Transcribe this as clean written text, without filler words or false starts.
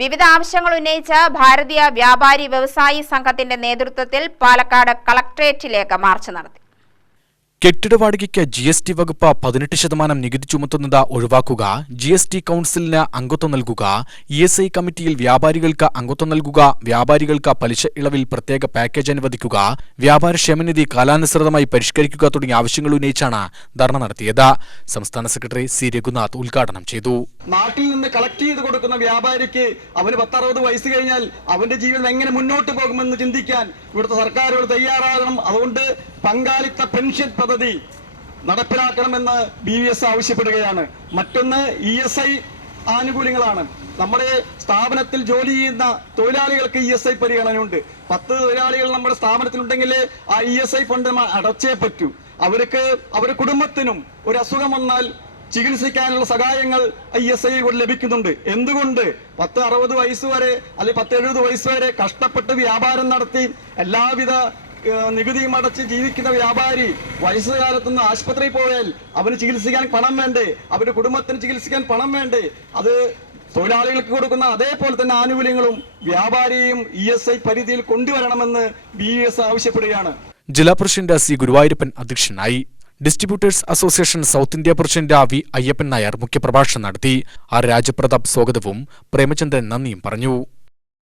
വിവിധ ആവശ്യങ്ങൾ ഉന്നയിച്ച് ഭാരതീയ വ്യാപാരി വ്യവസായി സംഘത്തിന്റെ നേതൃത്വത്തിൽ പാലക്കാട് കളക്ടറേറ്റിലേക്ക് മാർച്ച് നടത്തി. കെട്ടിട വാടകയ്ക്ക് GST വകുപ്പ് 18% നികുതി ചുമത്തുന്നത് ഒഴിവാക്കുക, GST കൗൺസിലിന് അംഗത്വം നൽകുക, ESI കമ്മിറ്റിയിൽ വ്യാപാരികൾക്ക് അംഗത്വം നൽകുക, വ്യാപാരികൾക്ക് പലിശ ഇളവിൽ പ്രത്യേക പാക്കേജ് അനുവദിക്കുക, വ്യാപാര ക്ഷേമനിധി കാലാനുസൃതമായി പരിഷ്കരിക്കുക തുടങ്ങിയ ആവശ്യങ്ങൾ ഉന്നയിച്ചാണ് ധർണ നടത്തിയത്. സംസ്ഥാന സെക്രട്ടറി C. രഘുനാഥ് ഉദ്ഘാടനം ചെയ്തു. നാട്ടിൽ നിന്ന് കളക്ട് ചെയ്ത് കൊടുക്കുന്ന വ്യാപാരിക്ക് അവന് 10-60 വയസ്സ് കഴിഞ്ഞാൽ അവന്റെ ജീവിതം എങ്ങനെ മുന്നോട്ട് പോകുമെന്ന് ചിന്തിക്കാൻ ഇവിടുത്തെ സർക്കാരുകൾ തയ്യാറാകണം. അതുകൊണ്ട് പങ്കാളിത്ത പെൻഷൻ പദ്ധതി നടപ്പിലാക്കണമെന്ന് BVS ആവശ്യപ്പെടുകയാണ്. മറ്റൊന്ന് ESI ആനുകൂല്യങ്ങളാണ്. നമ്മുടെ സ്ഥാപനത്തിൽ ജോലി ചെയ്യുന്ന തൊഴിലാളികൾക്ക് ESI പരിഗണനയുണ്ട്. 10 തൊഴിലാളികൾ നമ്മുടെ സ്ഥാപനത്തിലുണ്ടെങ്കിൽ ആ ESI ഫണ്ട് അടച്ചേ പറ്റൂ. അവരുടെ കുടുംബത്തിനും ഒരു അസുഖം വന്നാൽ ചികിത്സിക്കാനുള്ള സഹായങ്ങൾ ESI കൂടെ ലഭിക്കുന്നുണ്ട്. എന്തുകൊണ്ട് 10-60 വയസ്സ് വരെ അല്ലെങ്കിൽ 10-70 വയസ്സ് വരെ കഷ്ടപ്പെട്ട് വ്യാപാരം നടത്തി എല്ലാവിധ നികുതിയും അടച്ച് ജീവിക്കുന്ന വ്യാപാരി വയസ്സുകാലത്തുനിന്ന് ആശുപത്രിയിൽ പോയാൽ അവന് ചികിത്സിക്കാൻ പണം വേണ്ടേ? അവരുടെ കുടുംബത്തിന് ചികിത്സിക്കാൻ പണം വേണ്ടേ? അത് തൊഴിലാളികൾക്ക് കൊടുക്കുന്ന അതേപോലെ തന്നെ ആനുകൂല്യങ്ങളും വ്യാപാരിയും ESI പരിധിയിൽ കൊണ്ടുവരണമെന്ന് BVS ആവശ്യപ്പെടുകയാണ്. ജില്ലാ പ്രസിഡന്റ് C. ഗുരുവായൂരപ്പൻ അധ്യക്ഷനായി. Distributors association south India president V. Ayyappan Nair മുഖ്യപ്രഭാഷണം നടത്തി. R. രാജപ്രതാപ് സ്വാഗതവും പ്രേമചന്ദ്രൻ നന്ദിയും പറഞ്ഞു.